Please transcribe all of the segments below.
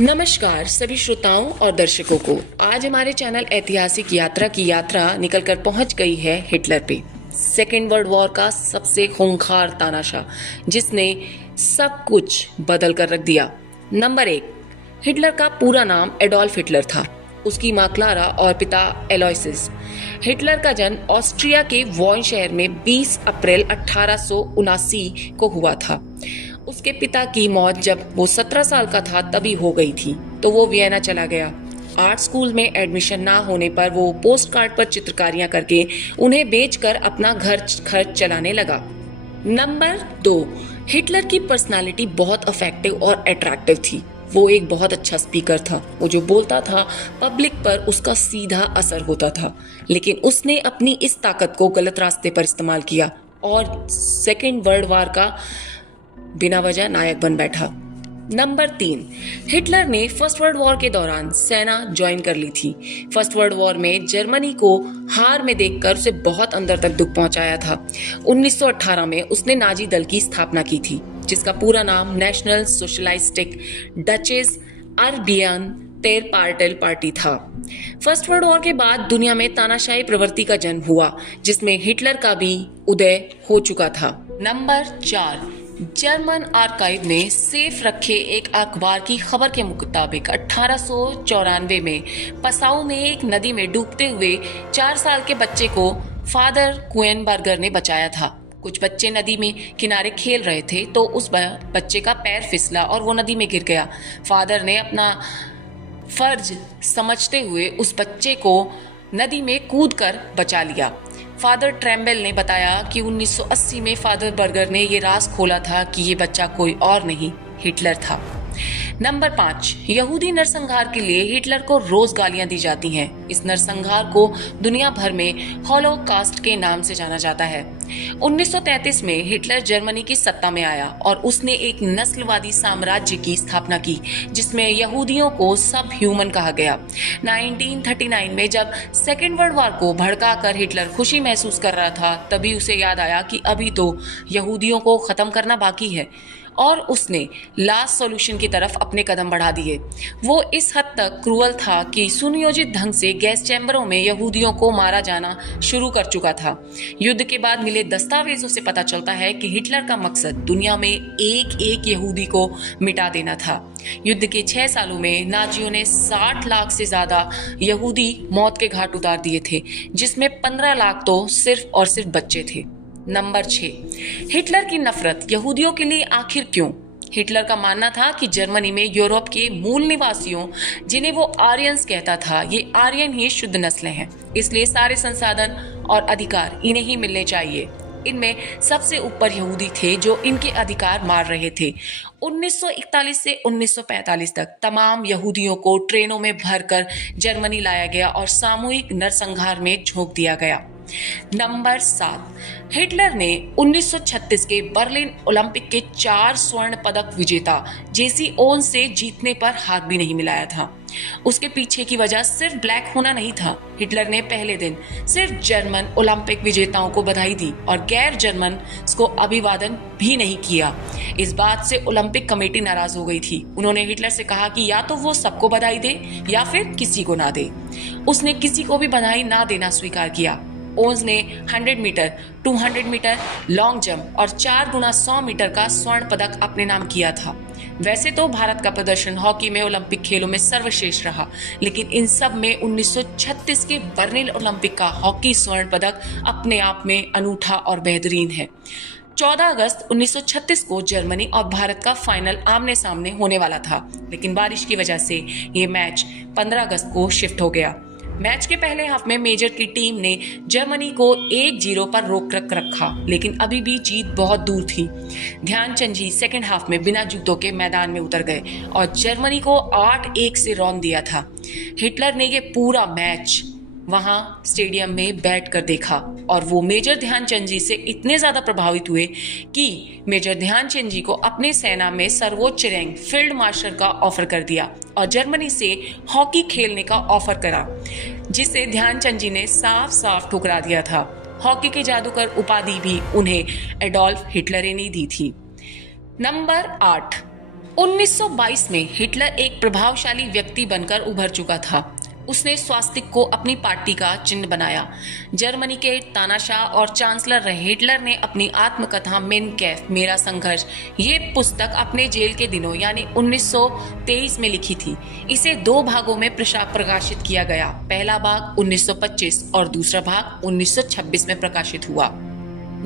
नमस्कार सभी श्रोताओं और दर्शकों को। आज हमारे चैनल ऐतिहासिक यात्रा की यात्रा निकलकर पहुंच गई है हिटलर पे। सेकेंड वर्ल्ड वॉर का सबसे खूंखार तानाशाह जिसने सब कुछ बदल कर रख दिया। नंबर 1, हिटलर का पूरा नाम एडोल्फ हिटलर था। उसकी मां क्लारा और पिता एलोयसिस। हिटलर का जन्म ऑस्ट्रिया के वॉन शहर में 20 अप्रैल 1879 को हुआ था। उसके पिता की मौत जब वो 17 साल का था तभी हो गई थी, तो वो वियना चला गया। आर्ट स्कूल में एडमिशन ना होने पर वो पोस्ट कार्ड पर चित्रकारियां करके उन्हें बेचकर अपना घर खर्च चलाने लगा। नंबर 2, हिटलर की पर्सनालिटी बहुत अफेक्टिव और अट्रैक्टिव थी। वो एक बहुत अच्छा स्पीकर था। वो जो बोलता था पब्लिक पर उसका सीधा असर होता था, लेकिन उसने अपनी इस ताकत को गलत रास्ते पर इस्तेमाल किया और सेकेंड वर्ल्ड वॉर का बिना वजह नायक बन बैठा। नंबर 3, हिटलर ने फर्स्ट वर्ल्ड वॉर के दौरान सेना ज्वाइन कर ली थी। फर्स्ट वर्ल्ड वॉर में जर्मनी को हार में देखकर उसे बहुत अंदर तक दुख पहुंचाया था। 1918 में उसने नाजी दल की स्थापना की थी, जिसका पूरा नाम नेशनल सोशलिस्टिक डचेस अरबियन टेर पार्टेल पार्टी था। फर्स्ट वर्ल्ड वॉर के बाद दुनिया में तानाशाही प्रवृत्ति का जन्म हुआ, जिसमें हिटलर का भी उदय हो चुका था। नंबर 4, जर्मन आर्काइव ने सेफ रखे एक अखबार की खबर के मुताबिक 1894 में पसाऊ में एक नदी में डूबते हुए 4 साल के बच्चे को फादर कुएनबर्गर ने बचाया था। कुछ बच्चे नदी में किनारे खेल रहे थे तो उस बच्चे का पैर फिसला और वो नदी में गिर गया। फादर ने अपना फर्ज समझते हुए उस बच्चे को नदी में कूदकर बचा लिया। फादर ट्रेम्बल ने बताया कि 1980 में फादर बर्गर ने ये राज खोला था कि ये बच्चा कोई और नहीं, हिटलर था। नंबर 5, यहूदी नरसंहार के लिए हिटलर को रोज गालियां दी जाती हैं। इस नरसंहार को दुनिया भर में हॉलोकास्ट के नाम से जाना जाता है। 1933 में हिटलर जर्मनी की सत्ता में आया और उसने एक नस्लवादी साम्राज्य की स्थापना की, जिसमें यहूदियों को सब ह्यूमन कहा गया। 1939 में जब सेकेंड वर्ल्ड वॉर को भड़काकर हिटलर खुशी महसूस कर रहा था, तभी उसे याद आया कि अभी तो यहूदियों को खत्म करना बाकी है और उसने लास्ट सॉल्यूशन की तरफ अपने कदम बढ़ा दिए। वो इस हद तक क्रूअल था कि सुनियोजित ढंग से गैस चैम्बरों में यहूदियों को मारा जाना शुरू कर चुका था। युद्ध के बाद मिले दस्तावेजों से पता चलता है कि हिटलर का मकसद दुनिया में एक एक यहूदी को मिटा देना था। युद्ध के 6 सालों में नाजियों ने 60 लाख से ज्यादा यहूदी मौत के घाट उतार दिए थे, जिसमें 15 लाख तो सिर्फ और सिर्फ बच्चे थे। नंबर 6, हिटलर की नफरत यहूदियों के लिए आखिर क्यों? हिटलर का मानना था कि जर्मनी में यूरोप के मूल निवासियों, जिन्हें वो आर्यंस कहता था, ये आर्यन ही शुद्ध नस्लें हैं, इसलिए सारे संसाधन और अधिकार इन्हें ही मिलने चाहिए। इनमें सबसे ऊपर यहूदी थे जो इनके अधिकार मार रहे थे। 1941 से 1945 तक तमाम यहूदियों को ट्रेनों में भरकर जर्मनी लाया गया और सामूहिक नरसंहार में झोंक दिया गया। नंबर 7, हिटलर ने 1936 के बर्लिन ओलंपिक के 4 स्वर्ण पदक विजेता जेसी ओवेन्स से जीतने पर हाथ भी नहीं मिलाया था। उसके पीछे की वजह सिर्फ ब्लैक होना नहीं था। हिटलर ने पहले दिन सिर्फ जर्मन ओलंपिक विजेताओं को बधाई दी और गैर जर्मन को अभिवादन भी नहीं किया। इस बात से ओलंपिक कमेटी नाराज हो गई थी। उन्होंने हिटलर से कहा कि या तो वो सबको बधाई दे या फिर किसी को ना दे। उसने किसी को भी बधाई ना देना स्वीकार किया। ओवेन्स ने 100 मीटर, 200 मीटर लॉन्ग जंप और 4 गुना 100 मीटर का स्वर्ण पदक अपने नाम किया था। वैसे तो भारत का प्रदर्शन हॉकी में ओलंपिक खेलों में सर्वश्रेष्ठ रहा, लेकिन इन सब में 1936 के बर्लिन ओलंपिक का हॉकी स्वर्ण पदक अपने आप में अनूठा और बेहतरीन है। 14 अगस्त 1936 को जर्मनी और भारत का फाइनल आमने सामने होने वाला था, लेकिन बारिश की वजह से ये मैच 15 अगस्त को शिफ्ट हो गया। मैच के पहले हाफ में मेजर की टीम ने जर्मनी को 1-0 पर रोक रखा, लेकिन अभी भी जीत बहुत दूर थी। ध्यानचंद जी सेकेंड हाफ में बिना जूतों के मैदान में उतर गए और जर्मनी को 8-1 से रौंद दिया था। हिटलर ने ये पूरा मैच वहां स्टेडियम में बैठकर देखा और वो मेजर ध्यानचंद जी से इतने ज्यादा प्रभावित हुए कि मेजर ध्यानचंद जी को अपने सेना में सर्वोच्च रैंक फील्ड मार्शल का ऑफर कर दिया और जर्मनी से हॉकी खेलने का ऑफर करा, जिसे ध्यानचंद जी ने साफ साफ ठुकरा दिया था। हॉकी के जादूगर उपाधि भी उन्हें एडोल्फ हिटलर ने दी थी। नंबर 8, 1922 में हिटलर एक प्रभावशाली व्यक्ति बनकर उभर चुका था। उसने स्वास्तिक को अपनी पार्टी का चिन्ह बनाया। जर्मनी के तानाशाह और चांसलर रहे हिटलर ने अपनी आत्मकथा मेन कैफ मेरा संघर्ष ये पुस्तक अपने जेल के दिनों यानी 1923 में लिखी थी। इसे 2 भागों में प्रकाशित किया गया। पहला भाग 1925 और दूसरा भाग 1926 में प्रकाशित हुआ।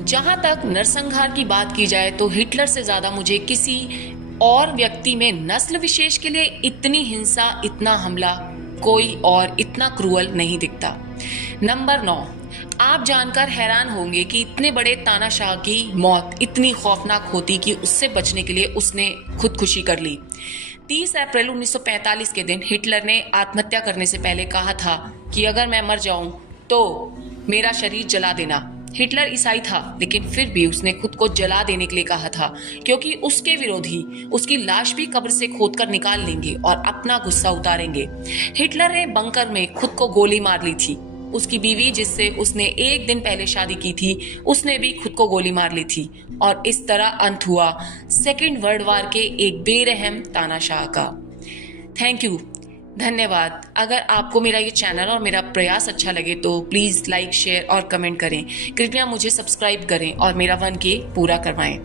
जहां तक नरसंहार की बात की जाए तो हिटलर से ज्यादा मुझे किसी और व्यक्ति में नस्ल विशेष के लिए इतनी हिंसा, इतना हमला कोई और इतना क्रूअल नहीं दिखता। नंबर 9, आप जानकर हैरान होंगे कि इतने बड़े तानाशाह की मौत इतनी खौफनाक होती कि उससे बचने के लिए उसने खुदकुशी कर ली। 30 अप्रैल 1945 के दिन हिटलर ने आत्महत्या करने से पहले कहा था कि अगर मैं मर जाऊं तो मेरा शरीर जला देना। हिटलर ईसाई था, लेकिन फिर भी उसने खुद को जला देने के लिए कहा था, क्योंकि उसके विरोधी उसकी लाश भी कब्र से खोदकर निकाल लेंगे और अपना गुस्सा उतारेंगे। हिटलर ने बंकर में खुद को गोली मार ली थी। उसकी बीवी, जिससे उसने 1 दिन पहले शादी की थी, उसने भी खुद को गोली मार ली थी। और इस तरह अंत हुआ सेकेंड वर्ल्ड वॉर के एक बेरहम तानाशाह का। थैंक यू, धन्यवाद। अगर आपको मेरा ये चैनल और मेरा प्रयास अच्छा लगे तो प्लीज़ लाइक, शेयर और कमेंट करें। कृपया मुझे सब्सक्राइब करें और मेरा 1K पूरा करवाएं।